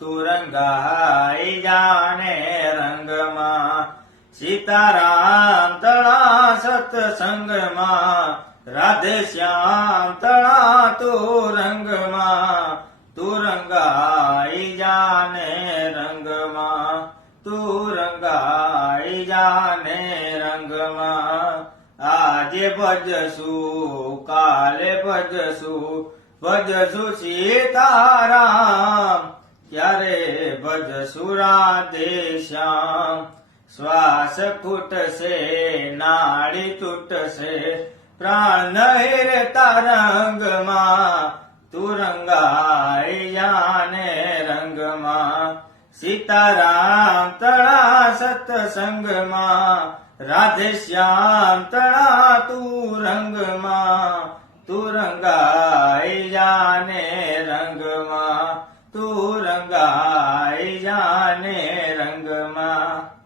તું રંગાઈ જાને રંગમાં સીતારામ તળા સત્સંગમાં રાધે શ્યામ તળા તું રંગમાં તું રંગાઈ જાને રંગમાં તું રંગાઈ જાને રંગમાં આજે ભજશું કાલે ભજશું સીતારામ ક્યારે ભજશું રાધે શ્યામ શ્વાસ ખૂટશે નાડી તૂટશે પ્રાણ નહીં રે તારંગમાં તું રંગાઈ જાને રંગમાં સીતારામ તળા સત્સંગમાં રાધે શ્યામ તળા તું રંગમાં તું રંગાઈ જાને રંગમાં તું રંગાઈ જાને રંગમાં